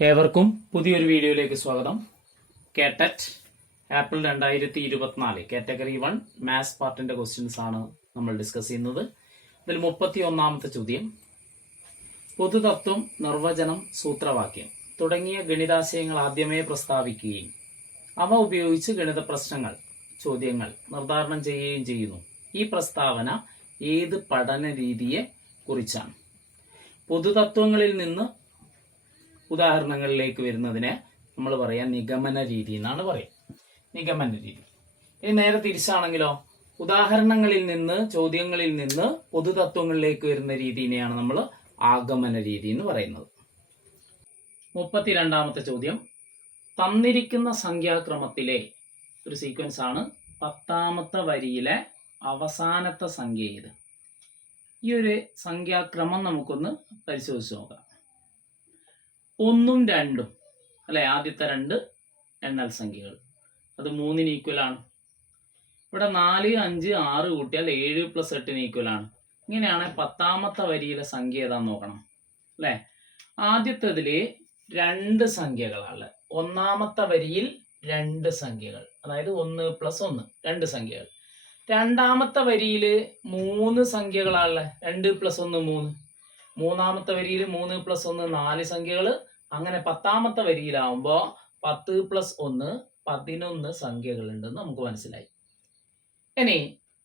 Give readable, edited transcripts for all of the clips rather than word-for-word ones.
ഏവർക്കും പുതിയൊരു വീഡിയോയിലേക്ക് സ്വാഗതം. കേട്ടറ്റ് ആപ്പിൾ 2024 കാറ്റഗറി 1 മാത്സ് പാർട്ടിന്റെ ക്വസ്റ്റ്യൻസ് ആണ് നമ്മൾ ഡിസ്കസ് ചെയ്യുന്നത്. ഇതിൽ 31ാമത്തെ ചോദ്യം, പൊതുതത്വം, നിർവചനം, സൂത്രവാക്യം തുടങ്ങിയ ഗണിതാശയങ്ങൾ ആദ്യമേ പ്രസ്താവിക്കുകയും അവ ഉപയോഗിച്ച് ഗണിത പ്രശ്നങ്ങൾ, ചോദ്യങ്ങൾ നിർദ്ധാരണം ചെയ്യുകയും ചെയ്യുന്നു. ഈ പ്രസ്താവന ഏത് പഠന രീതിയെ കുറിച്ചാണ്? പൊതുതത്വങ്ങളിൽ നിന്ന് ഉദാഹരണങ്ങളിലേക്ക് വരുന്നതിനെ നമ്മൾ പറയാം നിഗമന രീതി എന്നാണ് പറയുക. നിഗമന രീതി. ഇനി നേരെ തിരിച്ചാണെങ്കിലോ, ഉദാഹരണങ്ങളിൽ നിന്ന്, ചോദ്യങ്ങളിൽ നിന്ന് പൊതുതത്വങ്ങളിലേക്ക് വരുന്ന രീതിനെയാണ് നമ്മൾ ആഗമന രീതി എന്ന് പറയുന്നത്. 32ാമത്തെ ചോദ്യം, തന്നിരിക്കുന്ന സംഖ്യാക്രമത്തിലെ ഒരു സീക്വൻസ് ആണ് 10ാമത്തെ വരിയിലെ അവസാനത്തെ സംഖ്യ ഏത്? ഈ ഒരു സംഖ്യാക്രമം നമുക്കൊന്ന് പരിശോധിച്ച് നോക്കാം. 1ഉം 2ഉം അല്ലെ, ആദ്യത്തെ രണ്ട് എണ്ണൽ സംഖ്യകൾ, അത് 3ന് ഈക്വൽ ആണ്. ഇവിടെ 4, 5, 6 കൂട്ടിയാൽ 7 + 8ന് ഈക്വൽ ആണ്. ഇങ്ങനെയാണ് 10ാമത്തെ വരിയിലെ സംഖ്യ ഏതാന്ന് നോക്കണം അല്ലെ. ആദ്യത്തേതില് രണ്ട് സംഖ്യകളാണ്. 1ാമത്തെ വരിയിൽ രണ്ട് സംഖ്യകൾ, അതായത് 1 + 1 രണ്ട് സംഖ്യകൾ. 2ാമത്തെ വരിയില് 3 സംഖ്യകളാണ്. 2 + 1 3. 3ാമത്തെ വരിയിൽ 3 + 1 4 സംഖ്യകൾ. അങ്ങനെ 10ാമത്തെ വരിയിലാവുമ്പോ 10 + 1 11 സംഖ്യകൾ ഉണ്ടെന്ന് നമുക്ക് മനസ്സിലായി. ഇനി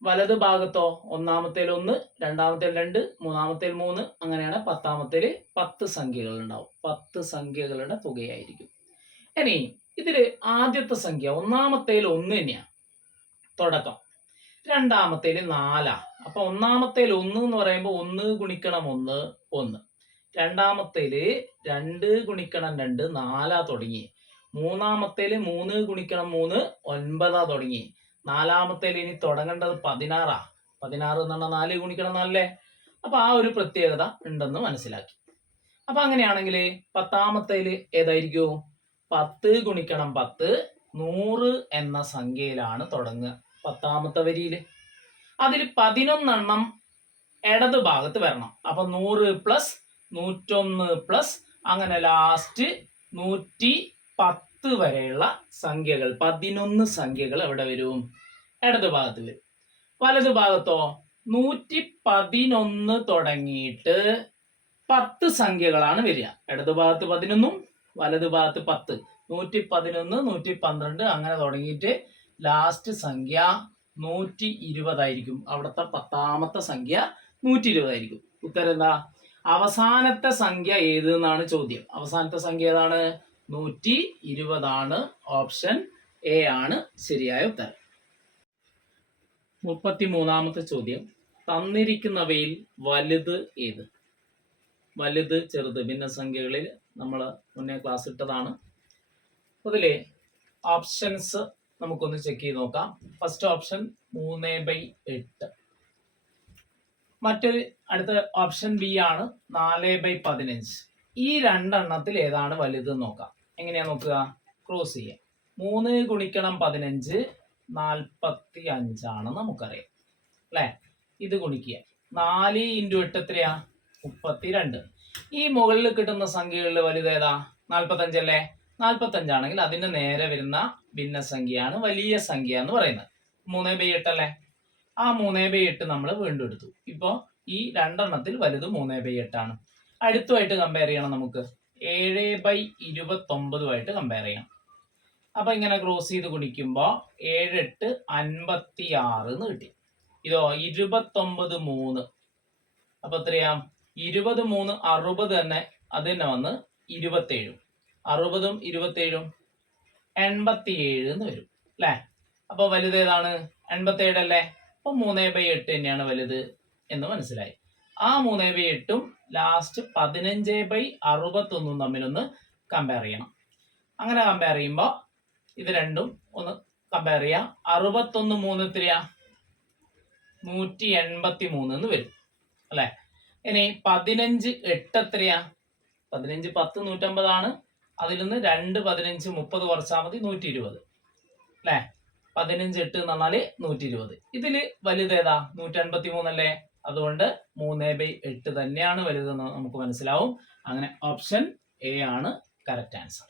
വലത് ഭാഗത്തോ, 1ാമത്തേൽ 1, 2ാമത്തേൽ 2, 3ാമത്തേൽ 3, അങ്ങനെയാണ് 10ാമത്തേൽ 10 സംഖ്യകൾ ഉണ്ടാവും. 10 സംഖ്യകളുടെ തുകയായിരിക്കും. ഇനി ഇതില് ആദ്യത്തെ സംഖ്യ 1ാമത്തേൽ 1 തന്നെയാണ് തുടക്കം, 2ാമത്തേൽ 4. അപ്പൊ 1ാമത്തേൽ 1 എന്ന് പറയുമ്പോൾ 1 ഗുണിക്കണം 1 1, 2ാമത്തേല് 2 ഗുണിക്കണം 2 4 തുടങ്ങി, 3ാമത്തേല് 3 ഗുണിക്കണം 3 9 തുടങ്ങി, 4ാമത്തേല് ഇനി തുടങ്ങേണ്ടത് 16. 16 എന്ന് പറഞ്ഞാൽ 4 ഗുണിക്കണം 4. അപ്പൊ ആ ഒരു പ്രത്യേകത ഉണ്ടെന്ന് മനസ്സിലാക്കി. അപ്പൊ അങ്ങനെയാണെങ്കിൽ 10ാമത്തേല് ഏതായിരിക്കും? 10 ഗുണിക്കണം 10 100 എന്ന സംഖ്യയിലാണ് തുടങ്ങുക 10ാമത്തെ വരിയില്. അതിൽ 11 എണ്ണം ഇടത് ഭാഗത്ത് വരണം. അപ്പൊ 100 + 101 + അങ്ങനെ ലാസ്റ്റ് 110 വരെയുള്ള സംഖ്യകൾ, 11 സംഖ്യകൾ എവിടെ വരും? ഇടത് ഭാഗത്ത് വരും. വലതു ഭാഗത്തോ 111 തുടങ്ങിയിട്ട് 10 സംഖ്യകളാണ് വരിക. ഇടതു ഭാഗത്ത് 11ഉം വലതു ഭാഗത്ത് 10. 111 112 അങ്ങനെ തുടങ്ങിയിട്ട് ലാസ്റ്റ് സംഖ്യ 120 ആയിരിക്കും. അവിടുത്തെ 10ാമത്തെ സംഖ്യ 120 ആയിരിക്കും. ഉത്തരം എന്താ? അവസാനത്തെ സംഖ്യ ഏത് എന്നാണ് ചോദ്യം. അവസാനത്തെ സംഖ്യ ഏതാണ്? 120 ആണ്. ഓപ്ഷൻ എ ആണ് ശരിയായ ഉത്തരം. 33ാമത്തെ ചോദ്യം, തന്നിരിക്കുന്നവയിൽ വലുത് ഏത്? വലുത്, ചെറുത്, ഭിന്നസംഖ്യകളിൽ നമ്മൾ മുന്നേ ക്ലാസ് ഇട്ടതാണ്. അതിലെ ഓപ്ഷൻസ് നമുക്കൊന്ന് ചെക്ക് ചെയ്ത് നോക്കാം. First option 3/8. മറ്റൊരു അടുത്ത ഓപ്ഷൻ ബി ആണ് 4/15. ഈ രണ്ടെണ്ണത്തിൽ ഏതാണ് വലുത് നോക്കാം. എങ്ങനെയാ നോക്കുക? ക്രോസ് ചെയ്യാം. 3 ഗുണിക്കണം 15 45 ആണെന്ന് നമുക്കറിയാം അല്ലെ. ഇത് ഗുണിക്കുക. 4 × 8 എത്രയാ? 32. ഈ മുകളിൽ കിട്ടുന്ന സംഖ്യകളിൽ വലുത് ഏതാ? 45 അല്ലേ. 45 ആണെങ്കിൽ അതിന് നേരെ വരുന്ന ഭിന്നസംഖ്യയാണ് വലിയ സംഖ്യ എന്ന് പറയുന്നത്. 3/8 അല്ലേ. ആ 3/8 നമ്മൾ വീണ്ടും എടുത്തു. ഇപ്പൊ ഈ രണ്ടെണ്ണത്തിൽ വലുത് 3/8 ആണ്. അടുത്തുമായിട്ട് കമ്പയർ ചെയ്യണം നമുക്ക്. 7/29 കമ്പയർ ചെയ്യണം. അപ്പൊ ഇങ്ങനെ ക്രോസ് ചെയ്ത് ഗുണിക്കുമ്പോ 7 8 56 എന്ന് കിട്ടി. ഇതോ 29 3. അപ്പൊ എത്രയാ? 20 3 60 തന്നെ. അത് തന്നെ വന്ന് 27. 60ഉം 27ഉം 87 എന്ന് വരും അല്ലെ. അപ്പൊ വലുത് ഏതാണ്? 87 അല്ലേ. അപ്പൊ 3/8 തന്നെയാണ് വലുത് എന്ന് മനസ്സിലായി. ആ 3/8ഉം ലാസ്റ്റ് 15/61 തമ്മിലൊന്ന് കമ്പയർ ചെയ്യണം. അങ്ങനെ കമ്പയർ ചെയ്യുമ്പോൾ ഇത് രണ്ടും ഒന്ന് കമ്പയർ ചെയ്യാം. 61 3 എത്രയാ? 183 എന്ന് വരും അല്ലെ. ഇനി 15 8 എത്രയാ? 15 10 150 ആണ്. അതിൽ നിന്ന് 2 15 30 കുറച്ചാൽ മതി 120 അല്ലെ. 15 8 എന്ന് പറഞ്ഞാല് 120. ഇതില് വലുതേതാ? 183 അല്ലേ. അതുകൊണ്ട് 3/8 തന്നെയാണ് വലുതെന്ന് നമുക്ക് മനസ്സിലാവും. അങ്ങനെ ഓപ്ഷൻ എ ആണ് കറക്റ്റ് ആൻസർ.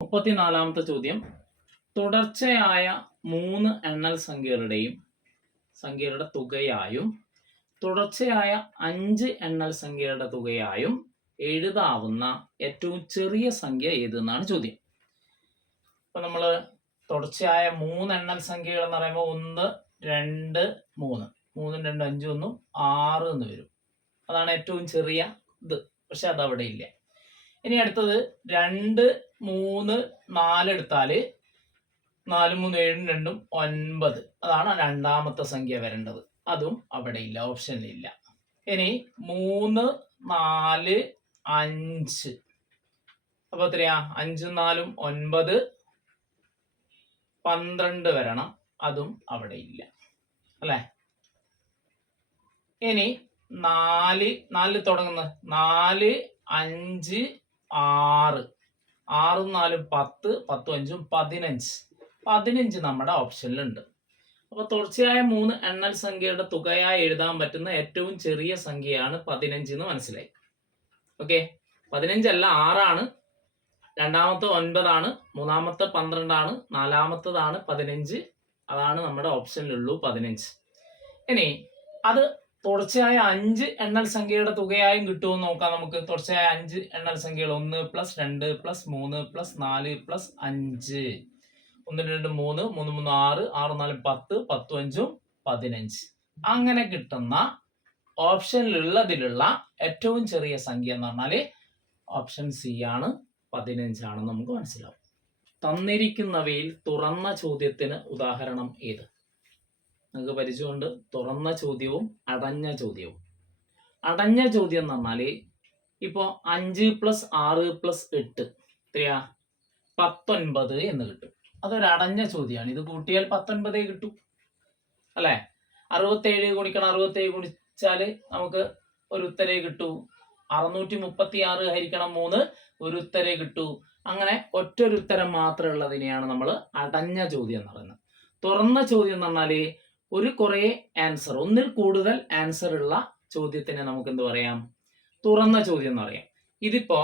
34ാമത്തെ ചോദ്യം, തുടർച്ചയായ 3 എണ്ണൽ സംഖ്യകളുടെ തുകയായും തുടർച്ചയായ 5 എണ്ണൽ സംഖ്യകളുടെ തുകയായും എഴുതാവുന്ന ഏറ്റവും ചെറിയ സംഖ്യ ഏതെന്നാണ് ചോദ്യം. അപ്പൊ നമ്മള് തുടർച്ചയായ 3 എണ്ണൽ സംഖ്യകൾ എന്ന് പറയുമ്പോൾ 1, 2, 3, 3, 2, 5, 1, 6 എന്ന് വരും. അതാണ് ഏറ്റവും ചെറിയ ഇത്. പക്ഷെ അതവിടെ ഇല്ല. ഇനി അടുത്തത് 2, 3, 4 എടുത്താല് 4, 3, 7, 2, 9. അതാണ് രണ്ടാമത്തെ സംഖ്യ വരേണ്ടത്. അതും അവിടെ ഇല്ല, ഓപ്ഷനിലില്ല. ഇനി 3, 4, 5. അപ്പൊ എത്രയാ? 5, 4, 9, 12 വരണം. അതും അവിടെ ഇല്ല, അല്ലെ? ഇനി 4 തുടങ്ങുന്നത് 4, 5, 6. 6, 4, 10, 10, 5, 15 നമ്മുടെ ഓപ്ഷനിലുണ്ട്. അപ്പൊ തുടർച്ചയായ 3 എണ്ണൽ സംഖ്യയുടെ തുകയായി എഴുതാൻ പറ്റുന്ന ഏറ്റവും ചെറിയ സംഖ്യയാണ് 15 എന്ന് മനസ്സിലായി. ഓക്കെ, 15 അല്ല, 6 ആണ്. രണ്ടാമത്തെ 9 ആണ്, മൂന്നാമത്തെ 12 ആണ്, നാലാമത്തതാണ് 15. അതാണ് നമ്മുടെ ഓപ്ഷനിലുള്ളൂ 15. ഇനി അത് തുടർച്ചയായ 5 എണ്ണൽ സംഖ്യയുടെ തുകയായും കിട്ടുമെന്ന് നോക്കാം നമുക്ക്. തുടർച്ചയായ 5 എണ്ണൽ സംഖ്യകൾ 1 + 2 + 3 + 4 + 5. 1, 2, 3, 3, 3, 6, 6, 4, 10, 10, 5, 15. അങ്ങനെ കിട്ടുന്ന ഓപ്ഷനിലുള്ളതിലുള്ള ഏറ്റവും ചെറിയ സംഖ്യ എന്ന് പറഞ്ഞാല് ഓപ്ഷൻ സി ആണ്, 15 ആണെന്ന് നമുക്ക് മനസ്സിലാവും. തന്നിരിക്കുന്നവയിൽ തുറന്ന ചോദ്യത്തിന് ഉദാഹരണം ഏത്? നിങ്ങൾക്ക് പരിചയമുണ്ട് തുറന്ന ചോദ്യവും അടഞ്ഞ ചോദ്യവും. അടഞ്ഞ ചോദ്യം എന്ന് പറഞ്ഞാല് ഇപ്പോ 5 + 6 + 8 എത്രയാ? 19 എന്ന് കിട്ടും. അതൊരു അടഞ്ഞ ചോദ്യമാണ്. ഇത് കൂട്ടിയാൽ 19 കിട്ടും, അല്ലെ? 67 ഗുണിക്കണം 67 ഗുണിച്ചാല് നമുക്ക് ഒരു ഉത്തരേ കിട്ടൂ. 636 ഹരിക്കണം 3 ഒരു ഉത്തരേ കിട്ടൂ. അങ്ങനെ ഒറ്റൊരു ഉത്തരം മാത്രം ഉള്ളതിനെയാണ് നമ്മൾ അടഞ്ഞ ചോദ്യം എന്ന് പറയുന്നത്. തുറന്ന ചോദ്യം എന്ന് പറഞ്ഞാല് ഒരു കുറെ ആൻസർ, ഒന്നിൽ കൂടുതൽ ആൻസർ ഉള്ള ചോദ്യത്തിനെ നമുക്ക് എന്ത് പറയാം? തുറന്ന ചോദ്യം എന്ന് പറയാം. ഇതിപ്പോ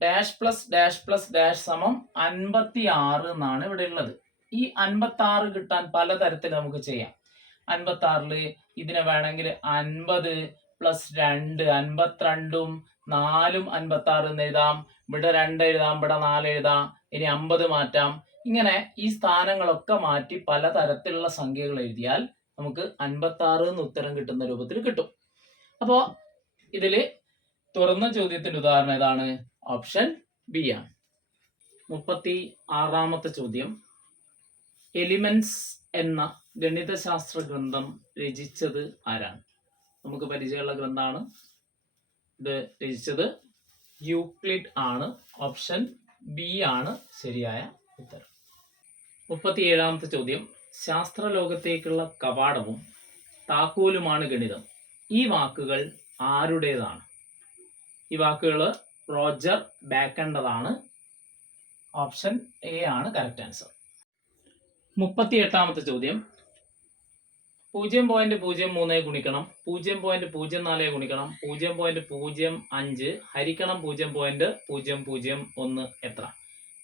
dash plus dash plus dash സമം 56 എന്നാണ് ഇവിടെ ഉള്ളത്. ഈ 56 കിട്ടാൻ പലതരത്തിൽ നമുക്ക് ചെയ്യാം. 56 ഇതിനെ വേണമെങ്കിൽ 50 + 2 52 4 56 എന്ന് എഴുതാം. ഇവിടെ 2 എഴുതാം, ഇവിടെ 4 എഴുതാം. ഇനി 50 മാറ്റാം. ഇങ്ങനെ ഈ സ്ഥാനങ്ങളൊക്കെ മാറ്റി പലതരത്തിലുള്ള സംഖ്യകൾ എഴുതിയാൽ നമുക്ക് 56 എന്ന് ഉത്തരം കിട്ടുന്ന രൂപത്തിൽ കിട്ടും. അപ്പോ ഇതില് തുറന്ന ചോദ്യത്തിന്റെ ഉദാഹരണം ഏതാണ്? ഓപ്ഷൻ ബി ആണ്. 36ാമത്തെ ചോദ്യം, എലിമെന്റ്സ് എന്ന ഗണിതശാസ്ത്ര ഗ്രന്ഥം രചിച്ചത് ആരാണ്? നമുക്ക് പരിചയമുള്ള ഗ്രന്ഥമാണ്. ഇത് രചിച്ചത് യൂക്ലിഡ് ആണ്. ഓപ്ഷൻ ബി ആണ് ശരിയായ ഉത്തരം. 37ാമത്തെ ചോദ്യം, ശാസ്ത്രലോകത്തേക്കുള്ള കവാടവും താക്കോലുമാണ് ഗണിതം. ഈ വാക്കുകൾ ആരുടേതാണ്? ഈ വാക്കുകൾ റോജർ ബാക്കണ്ടതാണ്. ഓപ്ഷൻ എ ആണ് കറക്റ്റ് ആൻസർ. 38ാമത്തെ ചോദ്യം, 0.03 ഗുണിക്കണം 0.04 ഗുണിക്കണം 0.05 ഹരിക്കണം 0.001 എത്ര?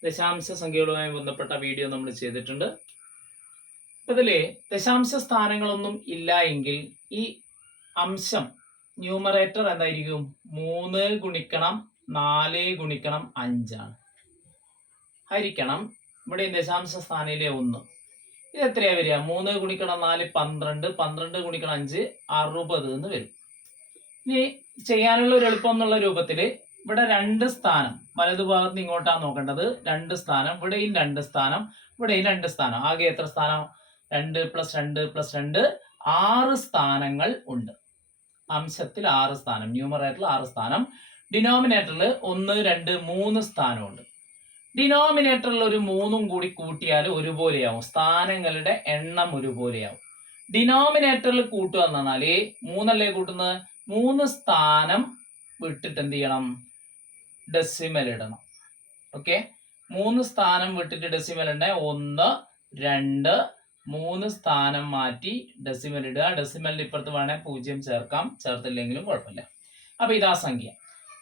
ദശാംശ സംഖ്യകളുമായി ബന്ധപ്പെട്ട വീഡിയോ നമ്മൾ ചെയ്തിട്ടുണ്ട്. ഇതില് ദശാംശ സ്ഥാനങ്ങളൊന്നും ഇല്ല എങ്കിൽ ഈ അംശം ന്യൂമറേറ്റർ എന്തായിരിക്കും? 3 ഗുണിക്കണം 4 ഗുണിക്കണം 5 ആണ്. ഹരിക്കണം ഇവിടെ ദശാംശ സ്ഥാനയിലെ 1. ഇത് എത്രയാ വരിക? 3 ഗുണിക്കണം 4 12, 12 ഗുണിക്കണം 5 60 എന്ന് വരും. ഇനി ചെയ്യാനുള്ള ഒരു എളുപ്പം എന്നുള്ള രൂപത്തില് ഇവിടെ 2 സ്ഥാനം വലതുഭാഗത്ത് ഇങ്ങോട്ടാണ് നോക്കേണ്ടത്. 2 സ്ഥാനം, ഇവിടെയും 2 സ്ഥാനം, ഇവിടെയും 2 സ്ഥാനം. ആകെ എത്ര സ്ഥാനം? 2 + 2 + 2 6 സ്ഥാനങ്ങൾ ഉണ്ട്. അംശത്തിൽ 6 സ്ഥാനം, ന്യൂമറേറ്ററിൽ 6 സ്ഥാനം, ഡിനോമിനേറ്ററിൽ 1, 2, 3 സ്ഥാനമുണ്ട്. ഡിനോമിനേറ്ററിൽ ഒരു 3 കൂടി കൂട്ടിയാൽ ഒരുപോലെയാവും. സ്ഥാനങ്ങളുടെ എണ്ണം ഒരുപോലെയാവും. ഡിനോമിനേറ്ററിൽ കൂട്ടുക എന്ന് പറഞ്ഞാല് 3 അല്ലേ കൂട്ടുന്നത്? 3 സ്ഥാനം വിട്ടിട്ട് എന്ത് ചെയ്യണം? ഡെസിമൽ ഇടണം. ഓക്കെ, 3 സ്ഥാനം വിട്ടിട്ട് ഡെസിമൽ ഇടണേ. 1, 2, 3 സ്ഥാനം മാറ്റി ഡെസിമൽ ഇടുക. ഡെസിമലിന് ഇപ്പുറത്ത് വേണേ 0 ചേർക്കാം, ചേർത്തില്ലെങ്കിലും കുഴപ്പമില്ല. അപ്പൊ ഇതാ സംഖ്യ.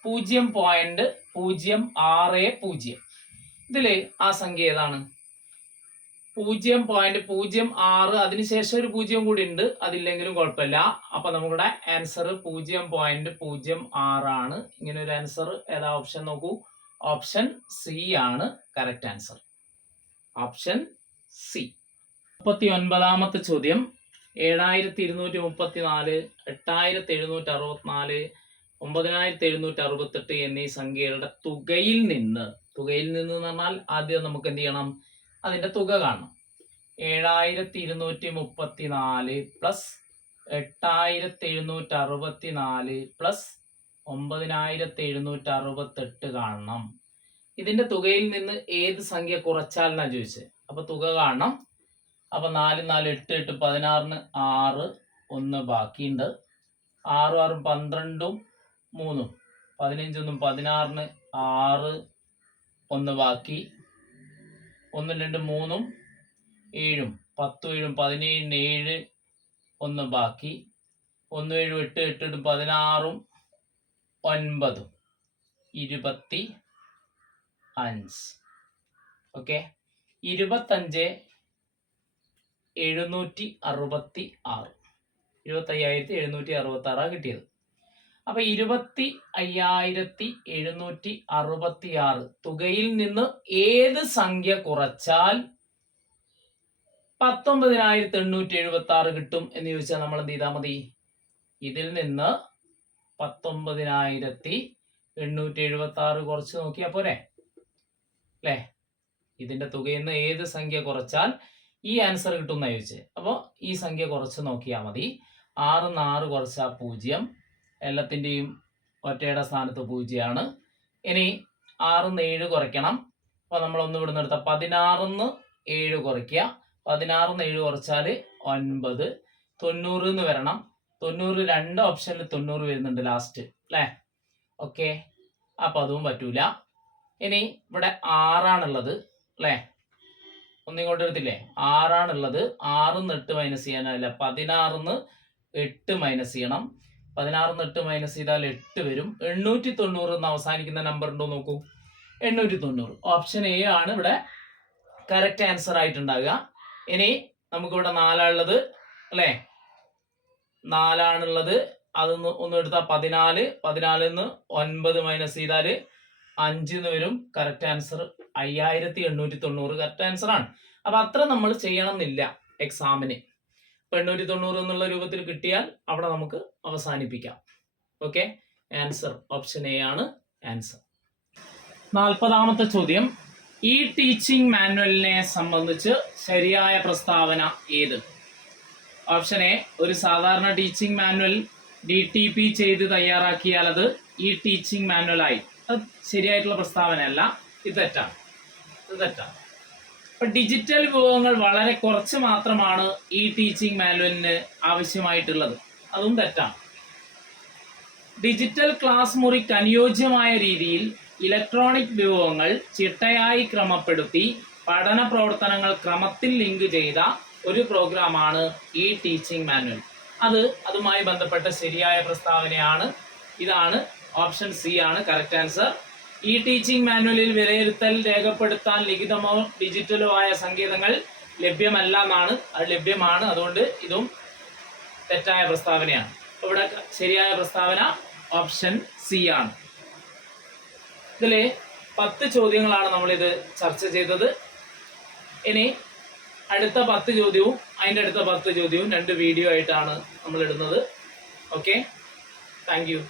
0.060. ഇതില് ആ സംഖ്യ ഏതാണ്? 0.06, അതിനുശേഷം ഒരു 0 കൂടി ഉണ്ട്, അതില്ലെങ്കിലും കുഴപ്പമില്ല. അപ്പൊ നമ്മുടെ ആൻസർ 0.06 ആണ്. ഇങ്ങനെ ഒരു ആൻസർ ഏതാ ഓപ്ഷൻ നോക്കൂ. ഓപ്ഷൻ സി ആണ് കറക്റ്റ് ആൻസർ. Option C. 39ാമത്തെ ചോദ്യം. 7234, 8764, 9768 എന്നീ സംഖ്യകളുടെ തുകയിൽ നിന്ന് എന്ന് പറഞ്ഞാൽ ആദ്യം നമുക്ക് എന്ത് ചെയ്യണം? അതിന്റെ തുക കാണണം. 7234 പ്ലസ് 8764 പ്ലസ് 9768 കാണണം. ഇതിന്റെ തുകയിൽ നിന്ന് ഏത് സംഖ്യ കുറച്ചാൽ എന്നാ ചോദിച്ചത്. അപ്പൊ തുക കാണണം. അപ്പൊ 4 4 8 8 16 6 1 ബാക്കിയുണ്ട്. 6 6 12 3 15 16 6 1 ബാക്കി. 1 2 3 7 10 7 17 7 1 ബാക്കി. 1 7 8 8 16 9 25. ഓക്കെ. 25,766 25,766 കിട്ടിയത്. അപ്പൊ 25,766 തുകയിൽ നിന്ന് ഏത് സംഖ്യ കുറച്ചാൽ 19,876 കിട്ടും എന്ന് ചോദിച്ചാൽ നമ്മൾ എന്ത് ചെയ്താൽ മതി? ഇതിൽ നിന്ന് 19,876 കുറച്ച് നോക്കിയാൽ പോരെ അല്ലേ? ഇതിന്റെ തുകയിൽ നിന്ന് ഏത് സംഖ്യ കുറച്ചാൽ ഈ ആൻസർ കിട്ടും എന്നാ ചോദിച്ചത്. അപ്പോൾ ഈ സംഖ്യ കുറച്ച് നോക്കിയാൽ മതി. 6 6 കുറച്ചാൽ 0. എല്ലാത്തിൻ്റെയും ഒറ്റയുടെ സ്ഥാനത്ത് 0 ആണ്. ഇനി 6 7 കുറയ്ക്കണം. അപ്പോൾ നമ്മൾ ഒന്ന് ഇവിടുന്ന് എടുത്ത 16 7 കുറയ്ക്കുക. 16 7 കുറച്ചാൽ 9. 90 എന്ന് വരണം. 90 രണ്ട് ഓപ്ഷനിൽ 90 വരുന്നുണ്ട് ലാസ്റ്റ് അല്ലേ? ഓക്കെ. അപ്പൊ അതും പറ്റൂല. ഇനി ഇവിടെ 6 അല്ലേ? ഒന്നിങ്ങോട്ട് എടുത്തില്ലേ? 6 6 8 മൈനസ് ചെയ്യാനല്ല, 16 8 മൈനസ് ചെയ്യണം. 16 8 മൈനസ് ചെയ്താൽ 8 വരും. 890 എന്ന് അവസാനിക്കുന്ന നമ്പർ ഉണ്ടോ നോക്കൂ. 890. ഓപ്ഷൻ എ ആണ് ഇവിടെ കറക്റ്റ് ആൻസർ ആയിട്ടുണ്ടാകുക. ഇനി നമുക്കിവിടെ 4 അല്ലേ? 4 അതൊന്ന് ഒന്ന് എടുത്താൽ 14. 14 9 മൈനസ് ചെയ്താൽ 5 വരും. കറക്റ്റ് ആൻസർ 5890 കറക്റ്റ് ആൻസർ ആണ്. അപ്പൊ അത്ര നമ്മൾ ചെയ്യണമെന്നില്ല എക്സാമിന്. 890 എന്നുള്ള രൂപത്തിൽ കിട്ടിയാൽ അവിടെ നമുക്ക് അവസാനിപ്പിക്കാം. ഓക്കെ. ആൻസർ ഓപ്ഷൻ എ ആണ് ആൻസർ. 40ാമത്തെ ചോദ്യം. ഈ ടീച്ചിങ് മാനുവലിനെ സംബന്ധിച്ച് ശരിയായ പ്രസ്താവന ഏത്? ഓപ്ഷൻ എ, ഒരു സാധാരണ ടീച്ചിങ് മാനുവൽ DTP ചെയ്ത് തയ്യാറാക്കിയാൽ അത് ഈ ടീച്ചിങ് മാനുവലായി. അത് ശരിയായിട്ടുള്ള പ്രസ്താവനയല്ല. ഇത് തെറ്റാണ്. ഇപ്പൊ ഡിജിറ്റൽ വിഭവങ്ങൾ വളരെ കുറച്ച് മാത്രമാണ് ഈ ടീച്ചിങ് മാനുവലിന് ആവശ്യമായിട്ടുള്ളത്. അതും തെറ്റാണ്. ഡിജിറ്റൽ ക്ലാസ് മുറിക്ക് അനുയോജ്യമായ രീതിയിൽ ഇലക്ട്രോണിക് വിഭവങ്ങൾ ചിട്ടയായി ക്രമപ്പെടുത്തി പഠന പ്രവർത്തനങ്ങൾ ക്രമത്തിൽ ലിങ്ക് ചെയ്ത ഒരു പ്രോഗ്രാമാണ് ഈ ടീച്ചിങ് മാനുവൽ. അതുമായി ബന്ധപ്പെട്ട ശരിയായ പ്രസ്താവനയാണ്. ഇതാണ് ഓപ്ഷൻ സി ആണ് കറക്റ്റ് ആൻസർ. ഈ ടീച്ചിങ് മാനുവലിൽ വിലയിരുത്തൽ രേഖപ്പെടുത്താൻ ലിഖിതമോ ഡിജിറ്റലോ ആയ സങ്കേതങ്ങൾ ലഭ്യമല്ല എന്നാണ്. അത് ലഭ്യമാണ്. അതുകൊണ്ട് ഇതും തെറ്റായ പ്രസ്താവനയാണ്. ഇവിടെ ശരിയായ പ്രസ്താവന ഓപ്ഷൻ സി ആണ്. ഇതില് 10 ചോദ്യങ്ങളാണ് നമ്മളിത് ചർച്ച ചെയ്തത്. ഇനി അടുത്ത 10 ചോദ്യവും അതിൻ്റെ അടുത്ത 10 ചോദ്യവും 2 വീഡിയോ ആയിട്ടാണ് നമ്മൾ ഇടുന്നത്. ഓക്കെ. Thank you.